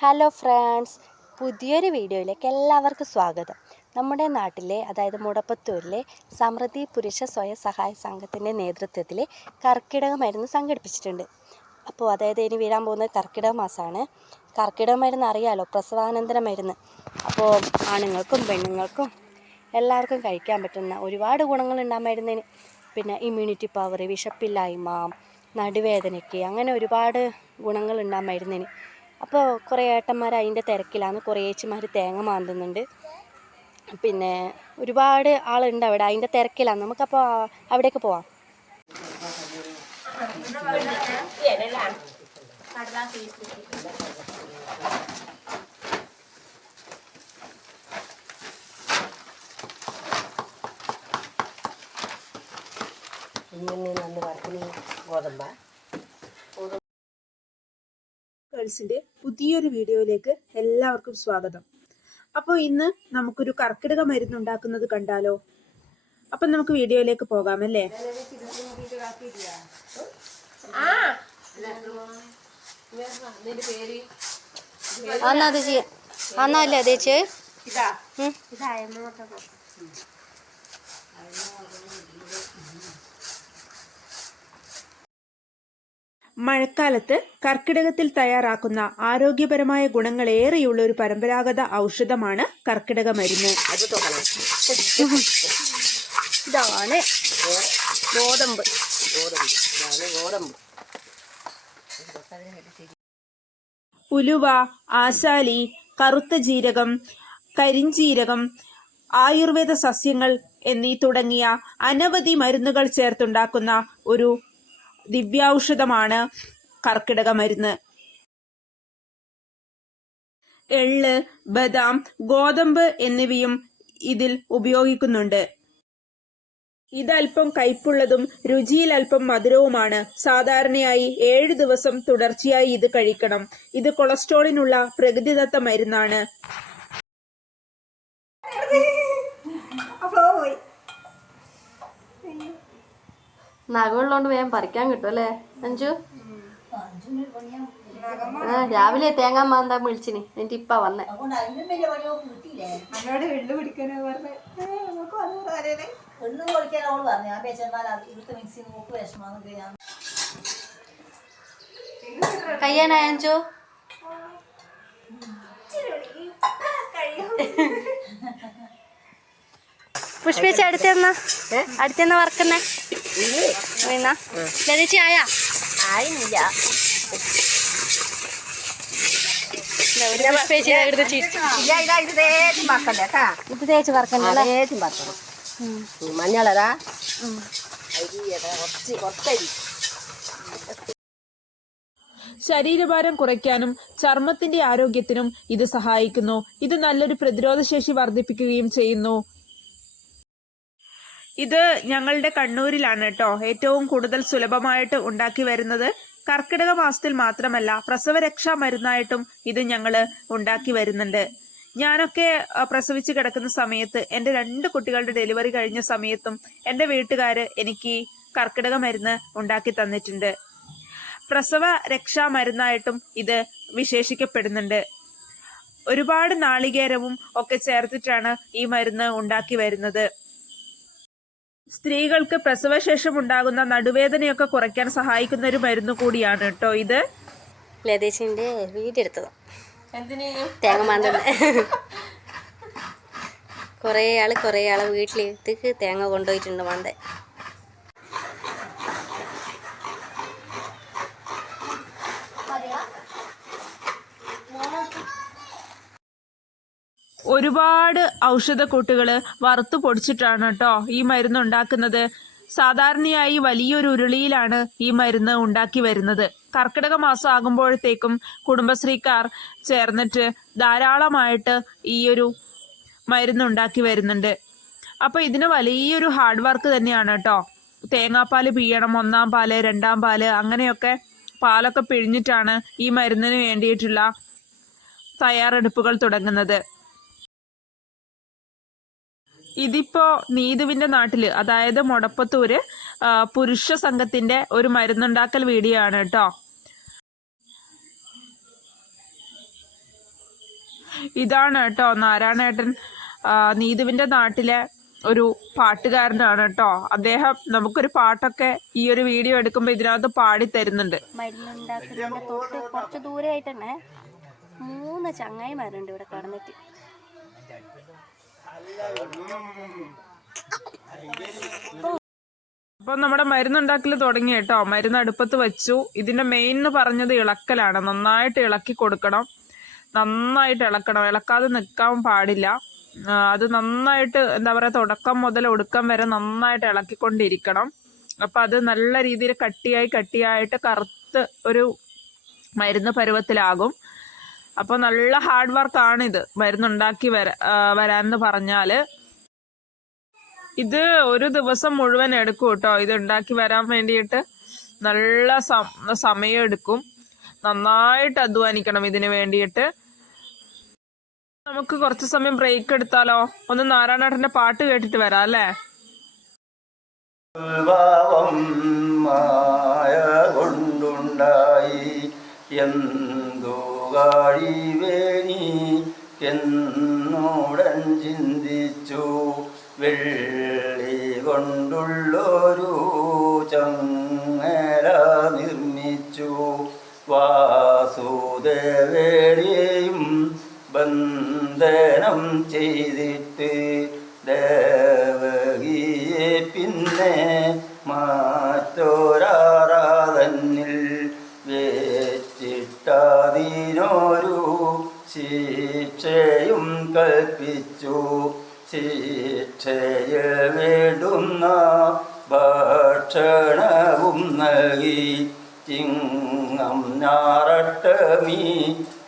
Hello friends പുതിയൊരു വീഡിയോയിലേക്ക് എല്ലാവർക്കും സ്വാഗതം. നമ്മുടെ നാട്ടിലെ അതായത് മുടപ്പത്തൂരിലെ സമൃദ്ധി പുരുഷ സ്വയം സഹായ സംഘത്തിന്റെ നേതൃത്വത്തിൽ കർക്കിടക മരുന്ന് സംഘടിപ്പിച്ചിട്ടുണ്ട്. അപ്പോൾ അതായത് ഇനി വീഴാൻ പോകുന്നത് കർക്കിടക മാസമാണ് കർക്കിടക മരുന്ന് അറിയാലോ? പ്രസവാനന്തര മരുന്ന്. അപ്പോൾ ആണുങ്ങൾക്കും പെണ്ണുങ്ങൾക്കും എല്ലാവർക്കും കഴിക്കാൻ പറ്റുന്ന ഒരുപാട് ഗുണങ്ങളുണ്ട് ആ മരുന്നിന്. പിന്നെ ഇമ്മ്യൂണിറ്റി പവർ വിശപ്പില്ലായ്മ നടുവേദനയ്ക്ക് അങ്ങനെ ഒരുപാട് ഗുണങ്ങളുണ്ട് ആ മരുന്നിന്. അപ്പോൾ കുറേ ഏട്ടന്മാർ അതിന്റെ തിരക്കിലാണ്. കുറേ ഏച്ചിമാർ തേങ്ങ മാന്തുന്നുണ്ട്. പിന്നെ ഒരുപാട് ആളുണ്ട് അവിടെ. അതിന്റെ തിരക്കിലാണ്. നമുക്കപ്പോൾ അവിടേക്ക് പോവാം. ഇങ്ങനെ നല്ല വർക്കിന് ഗോതമ്പ. ഗേൾസിന്റെ പുതിയൊരു വീഡിയോയിലേക്ക് എല്ലാവർക്കും സ്വാഗതം. അപ്പോൾ ഇന്ന് നമുക്കൊരു കർക്കിടക മരുന്ന് ഉണ്ടാക്കുന്നത് കണ്ടാലോ? അപ്പൊ നമുക്ക് വീഡിയോയിലേക്ക് പോകാമല്ലേ? അന്നാ അത് ചെയ്യാം അന്നാ അല്ലേ അതേച്ച് മഴക്കാലത്ത് കർക്കിടകത്തിൽ തയ്യാറാക്കുന്ന ആരോഗ്യപരമായ ഗുണങ്ങളേറെയുള്ള ഒരു പരമ്പരാഗത ഔഷധമാണ് കർക്കിടക മരുന്ന്. ഇതാണ് ഗോതമ്പ്. ഉലുവ ആശാലി കറുത്ത ജീരകം കരിഞ്ജീരകം ആയുർവേദ സസ്യങ്ങൾ എന്നീ തുടങ്ങിയ അനവധി മരുന്നുകൾ ചേർത്തുണ്ടാക്കുന്ന ഒരു ദിവ്യൌഷധമാണ് കർക്കിടക മരുന്ന്. എള്ള് ബദാം ഗോതമ്പ് എന്നിവയും ഇതിൽ ഉപയോഗിക്കുന്നുണ്ട്. ഇതല്പം കയ്പുള്ളതും രുചിയിൽ അല്പം മധുരവുമാണ്. സാധാരണയായി ഏഴ് ദിവസം തുടർച്ചയായി ഇത് കഴിക്കണം. ഇത് കൊളസ്ട്രോളിനുള്ള പ്രകൃതിദത്ത മരുന്നാണ്. നഖമുള്ളതുകൊണ്ട് വേഗം പറിക്കാൻ കിട്ടും അല്ലേ? അഞ്ചു ആ രാവിലെ തേങ്ങാ മാന്താ വിളിച്ചിന്? എന്നിട്ട് ഇപ്പ വന്നേ. കയ്യാനായ അഞ്ചു പുഷ്പിച്ച് അടുത്തെന്നാ അടുത്തെന്നാ വറക്കുന്നേ. ലതിച്ചി ആയാ? ആയില്ല. ഇത് തേച്ചും മഞ്ഞളതാ കുറച്ച് കുറച്ചരി ശരീരഭാരം കുറയ്ക്കാനും ചർമ്മത്തിന്റെ ആരോഗ്യത്തിനും ഇത് സഹായിക്കുന്നു. ഇത് നല്ലൊരു പ്രതിരോധ ശേഷി വർദ്ധിപ്പിക്കുകയും ചെയ്യുന്നു. ഇത് ഞങ്ങളുടെ കണ്ണൂരിലാണ് കേട്ടോ. ഏറ്റവും കൂടുതൽ സുലഭമായിട്ട് ഉണ്ടാക്കി വരുന്നത്. കർക്കിടക മാസത്തിൽ മാത്രമല്ല പ്രസവരക്ഷാ മരുന്നായിട്ടും ഇത് ഞങ്ങൾ ഉണ്ടാക്കി വരുന്നുണ്ട്. ഞാനൊക്കെ പ്രസവിച്ച് കിടക്കുന്ന സമയത്ത് എന്റെ രണ്ട് കുട്ടികളുടെ ഡെലിവറി കഴിഞ്ഞ സമയത്തും എന്റെ വീട്ടുകാർ എനിക്ക് കർക്കിടക മരുന്ന് ഉണ്ടാക്കി തന്നിട്ടുണ്ട്. പ്രസവ രക്ഷാ മരുന്നായിട്ടും ഇത് വിശേഷിക്കപ്പെടുന്നുണ്ട്. ഒരുപാട് നാളികേരവും ഒക്കെ ചേർത്തിട്ടാണ് ഈ മരുന്ന് ഉണ്ടാക്കി വരുന്നത്. സ്ത്രീകൾക്ക് പ്രസവശേഷം ഉണ്ടാകുന്ന നടുവേദനയൊക്കെ കുറയ്ക്കാൻ സഹായിക്കുന്ന ഒരു മരുന്ന് കൂടിയാണ് കേട്ടോ ഇത്. ലതീഷിന്റെ വീഡിയോ എടുത്തതാ തേങ്ങ മാന്തുന്ന. കുറേ ആൾ കുറേ ആളെ വീട്ടിലേക്ക് തേങ്ങ കൊണ്ടുപോയിട്ടുണ്ട് മാന്തേ ഒരുപാട് ഔഷധക്കൂട്ടുകൾ വറുത്ത് പൊടിച്ചിട്ടാണ് കേട്ടോ ഈ മരുന്ന് ഉണ്ടാക്കുന്നത്. സാധാരണയായി വലിയൊരു ഉരുളിയിലാണ് ഈ മരുന്ന് ഉണ്ടാക്കി വരുന്നത്. കർക്കിടക മാസം ആകുമ്പോഴത്തേക്കും കുടുംബശ്രീക്കാർ ചേർന്നിട്ട് ധാരാളമായിട്ട് ഈ ഒരു മരുന്ന് ഉണ്ടാക്കി വരുന്നുണ്ട്. അപ്പോൾ ഇതിന് വലിയൊരു ഹാർഡ് വർക്ക് തന്നെയാണ് കേട്ടോ. തേങ്ങാപ്പാൽ പിഴിയണം ഒന്നാം പാൽ രണ്ടാം പാൽ അങ്ങനെയൊക്കെ പാലൊക്കെ പിഴിഞ്ഞിട്ടാണ് ഈ മരുന്നിന് വേണ്ടിയിട്ടുള്ള തയ്യാറെടുപ്പുകൾ തുടങ്ങുന്നത്. ഇതിപ്പോ നീതുവിന്റെ നാട്ടിൽ അതായത് മുടപ്പത്തൂര് പുരുഷ സംഘത്തിന്റെ ഒരു മരുന്നുണ്ടാക്കൽ വീഡിയോ ആണ് കേട്ടോ. ഇതാണ് കേട്ടോ നാരായണേട്ടൻ നീതുവിന്റെ നാട്ടിലെ ഒരു പാട്ടുകാരനാണ് കേട്ടോ. അദ്ദേഹം നമുക്കൊരു പാട്ടൊക്കെ ഈ ഒരു വീഡിയോ എടുക്കുമ്പോ ഇതിനകത്ത് പാടി തരുന്നുണ്ട്. മരുന്നുണ്ടാക്കുന്നതിന്റെ തൊട്ട് കുറച്ച് ദൂരമായിട്ട് തന്നെ മൂന്ന് ചങ്ങായിമാരുണ്ട് ഇവിടെ കിടന്നിട്ട്. അപ്പൊ നമ്മുടെ മരുന്നുണ്ടാക്കൽ തുടങ്ങി കേട്ടോ. മരുന്ന് അടുപ്പത്ത് വെച്ചു. ഇതിന്റെ മെയിൻ എന്ന് പറഞ്ഞത് ഇളക്കലാണ്. നന്നായിട്ട് ഇളക്കി കൊടുക്കണം. നന്നായിട്ട് ഇളക്കണം. ഇളക്കാതെ നിൽക്കാൻ പാടില്ല. അത് നന്നായിട്ട് എന്താ പറയാ തുടക്കം മുതൽ ഒടുക്കം വരെ നന്നായിട്ട് ഇളക്കിക്കൊണ്ടിരിക്കണം. അപ്പൊ അത് നല്ല രീതിയിൽ കട്ടിയായി കട്ടിയായിട്ട് കറുത്ത് ഒരു മരുന്ന് പരുവത്തിലാകും. അപ്പൊ നല്ല ഹാർഡ് വർക്കാണ് ഇത് മരുന്നുണ്ടാക്കി വര വരാന്ന് പറഞ്ഞാൽ. ഇത് ഒരു ദിവസം മുഴുവൻ എടുക്കും കേട്ടോ. ഇത് ഉണ്ടാക്കി വരാൻ വേണ്ടിയിട്ട് നല്ല സമയം എടുക്കും. നന്നായിട്ട് അധ്വാനിക്കണം ഇതിന് വേണ്ടിയിട്ട്. നമുക്ക് കുറച്ച് സമയം ബ്രേക്ക് എടുത്താലോ? ഒന്ന് നാരായണേട്ടന്റെ പാട്ട് കേട്ടിട്ട് വരാം അല്ലേ? മായ കൊണ്ടുണ്ടായി എന്തു കാഴിവേനി എന്നോടൻ ചിന്തിച്ചു. വെള്ളി കൊണ്ടുള്ളൊരു ചങ്ങര നിർമ്മിച്ചു. വാസുദേവേരെയും ബന്ധനം ചെയ്തിട്ട് ദേവകിയെ പിന്നെ മാറ്റോരാറാതന്നിൽ കൽപ്പിച്ചു ശിക്ഷയിൽ വേണ്ടുന്ന ഭക്ഷണവും നൽകി. ചിങ്ങം ഞാറട്ടമീ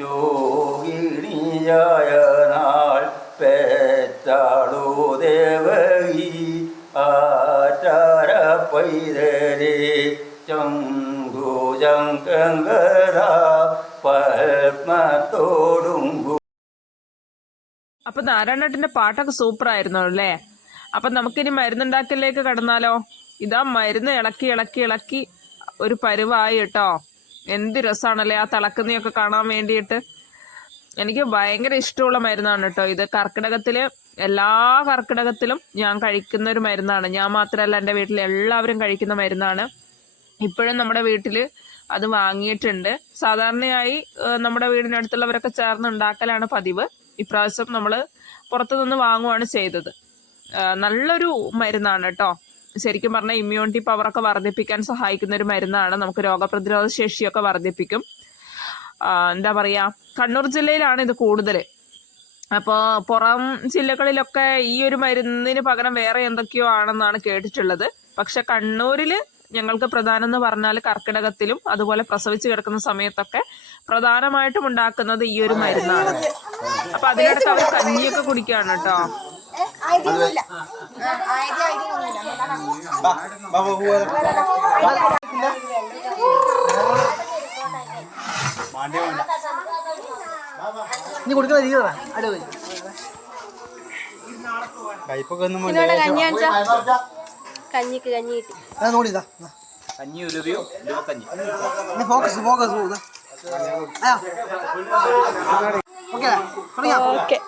രോഹിണിയായ നാൾ പേറ്റാടു ദേവകി. ആചാര പൈതരേ കങ്കര പത്മത്തോടും അപ്പൊ നാരായണേട്ടന്റെ പാട്ടൊക്കെ സൂപ്പർ ആയിരുന്നു അല്ലേ? അപ്പൊ നമുക്കിനി മരുന്നുണ്ടാക്കലിലേക്ക് കടന്നാലോ? ഇതാ മരുന്ന് ഇളക്കി ഇളക്കി ഇളക്കി ഒരു പരുവായി കേട്ടോ. എന്ത് രസമാണല്ലേ ആ തിളക്കുന്നയൊക്കെ കാണാൻ വേണ്ടിയിട്ട്. എനിക്ക് ഭയങ്കര ഇഷ്ടമുള്ള മരുന്നാണ് കേട്ടോ ഇത്. കർക്കിടകത്തിൽ എല്ലാ കർക്കിടകത്തിലും ഞാൻ കഴിക്കുന്ന ഒരു മരുന്നാണ്. ഞാൻ മാത്രമല്ല എന്റെ വീട്ടിൽ എല്ലാവരും കഴിക്കുന്ന മരുന്നാണ്. ഇപ്പോഴും നമ്മുടെ വീട്ടിൽ അത് വാങ്ങിയിട്ടുണ്ട്. സാധാരണയായി നമ്മുടെ വീടിനടുത്തുള്ളവരൊക്കെ ചേർന്ന് ഉണ്ടാക്കലാണ് പതിവ്. ഇപ്രാവശ്യം നമ്മൾ പുറത്തുനിന്ന് വാങ്ങുവാണ് ചെയ്തത്. നല്ലൊരു മരുന്നാണ് കേട്ടോ ശരിക്കും പറഞ്ഞാൽ ഇമ്മ്യൂണിറ്റി പവറൊക്കെ വർദ്ധിപ്പിക്കാൻ സഹായിക്കുന്ന ഒരു മരുന്നാണ്. നമുക്ക് രോഗപ്രതിരോധ ശേഷിയൊക്കെ വർദ്ധിപ്പിക്കും. എന്താ പറയുക കണ്ണൂർ ജില്ലയിലാണ് ഇത് കൂടുതൽ അപ്പോൾ പുറം ജില്ലകളിലൊക്കെ ഈ ഒരു മരുന്നിന് പകരം വേറെ എന്തൊക്കെയോ ആണെന്നാണ് കേട്ടിട്ടുള്ളത്. പക്ഷെ കണ്ണൂരിൽ ഞങ്ങൾക്ക് പ്രധാനം എന്ന് പറഞ്ഞാൽ കർക്കിടകത്തിലും അതുപോലെ പ്രസവിച്ച് കിടക്കുന്ന സമയത്തൊക്കെ പ്രധാനമായിട്ടും ഉണ്ടാക്കുന്നത് ഈ ഒരു മരുന്നാണ്. അപ്പൊ അതിനിടയ്ക്ക് അവർ കഞ്ഞിയൊക്കെ കുടിക്കുകയാണ് കേട്ടോ. നീ കൊടുക്കുന്ന രീതി പറ അടിപൊളി. കയ്പൊക്കെ ഒന്നും കഞ്ഞി കഞ്ഞിക്ക് കഞ്ഞി കിട്ടി ഞാൻ നോടി ഇതാ കഞ്ഞി ഫോക്കസ് ഫോക്കസ് ഓക്കെ ഓക്കെ.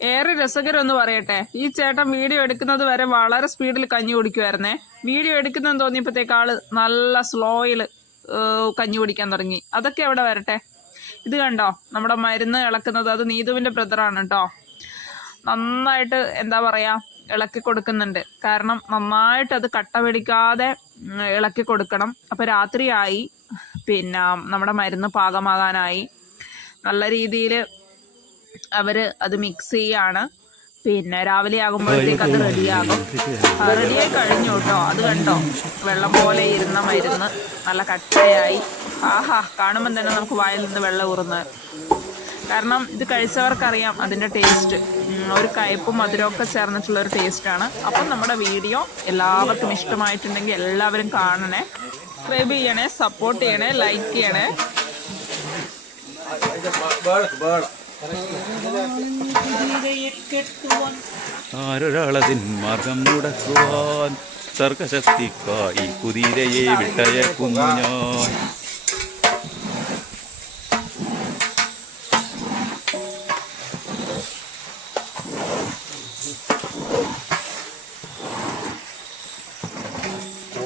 ഏറെ രസകരം എന്ന് പറയട്ടെ. ഈ ചേട്ടൻ വീഡിയോ എടുക്കുന്നത് വരെ വളരെ സ്പീഡിൽ കഞ്ഞി കുടിക്കുമായിരുന്നേ വീഡിയോ എടുക്കുന്നെന്ന് തോന്നിയപ്പോഴത്തേക്ക് ആൾ നല്ല സ്ലോയിൽ കഞ്ഞി കുടിക്കാൻ തുടങ്ങി. അതൊക്കെ എവിടെ വരട്ടെ? ഇത് കണ്ടോ? നമ്മുടെ മരുന്ന് ഇളക്കുന്നത്. അത് നീതുവിന്റെ ബ്രദറാണ് കേട്ടോ. നന്നായിട്ട് എന്താ പറയാ ഇളക്കി കൊടുക്കുന്നുണ്ട്. കാരണം നന്നായിട്ട് അത് കട്ട പിടിക്കാതെ ഇളക്കി കൊടുക്കണം. അപ്പൊ രാത്രിയായി. പിന്നെ നമ്മുടെ മരുന്ന് പാകമാകാനായി. നല്ല രീതിയിൽ അവർ അത് മിക്സ് ചെയ്യാണ്. പിന്നെ രാവിലെ ആകുമ്പോഴത്തേക്ക് അത് റെഡിയാകും. റെഡിയായി കഴിഞ്ഞു കേട്ടോ. അത് കണ്ടോ? വെള്ളം പോലെ ഇരുന്ന മരുന്ന്. നല്ല കട്ടയായി. ആഹാ കാണുമ്പോൾ തന്നെ നമുക്ക് വായിൽ നിന്ന് വെള്ളം ഊറുന്നത്. കാരണം ഇത് കഴിച്ചവർക്കറിയാം അതിന്റെ ടേസ്റ്റ്. ഒരു കയ്പും മധുരമൊക്കെ ചേർന്നിട്ടുള്ള ഒരു ടേസ്റ്റാണ്. അപ്പം നമ്മുടെ വീഡിയോ എല്ലാവർക്കും ഇഷ്ടമായിട്ടുണ്ടെങ്കിൽ എല്ലാവരും കാണണേ. സബ്സ്ക്രൈബ് ചെയ്യണേ സപ്പോർട്ട് ചെയ്യണേ ലൈക്ക് ചെയ്യണേ. ആരൊരാളതിൻ മാർഗം മുടക്കുവാൻ സർഗശക്തിക്കായി കുതിരയെ വിട്ടയക്കുന്നു ഞാൻ.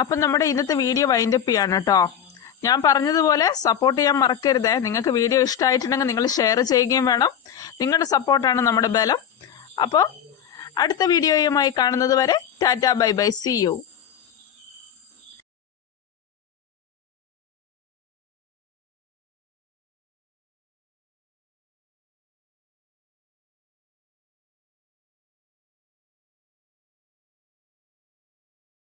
അപ്പം നമ്മുടെ ഇന്നത്തെ വീഡിയോ വൈൻഡപ്പ് ചെയ്യാണ് കേട്ടോ ഞാൻ പറഞ്ഞതുപോലെ സപ്പോർട്ട് ചെയ്യാൻ മറക്കരുത്. നിങ്ങൾക്ക് വീഡിയോ ഇഷ്ടമായിട്ടുണ്ടെങ്കിൽ നിങ്ങൾ ഷെയർ ചെയ്യുകയും വേണം. നിങ്ങളുടെ സപ്പോർട്ടാണ് നമ്മുടെ ബലം. അപ്പോൾ അടുത്ത വീഡിയോയുമായി കാണുന്നത് വരെ tata bye bye. See you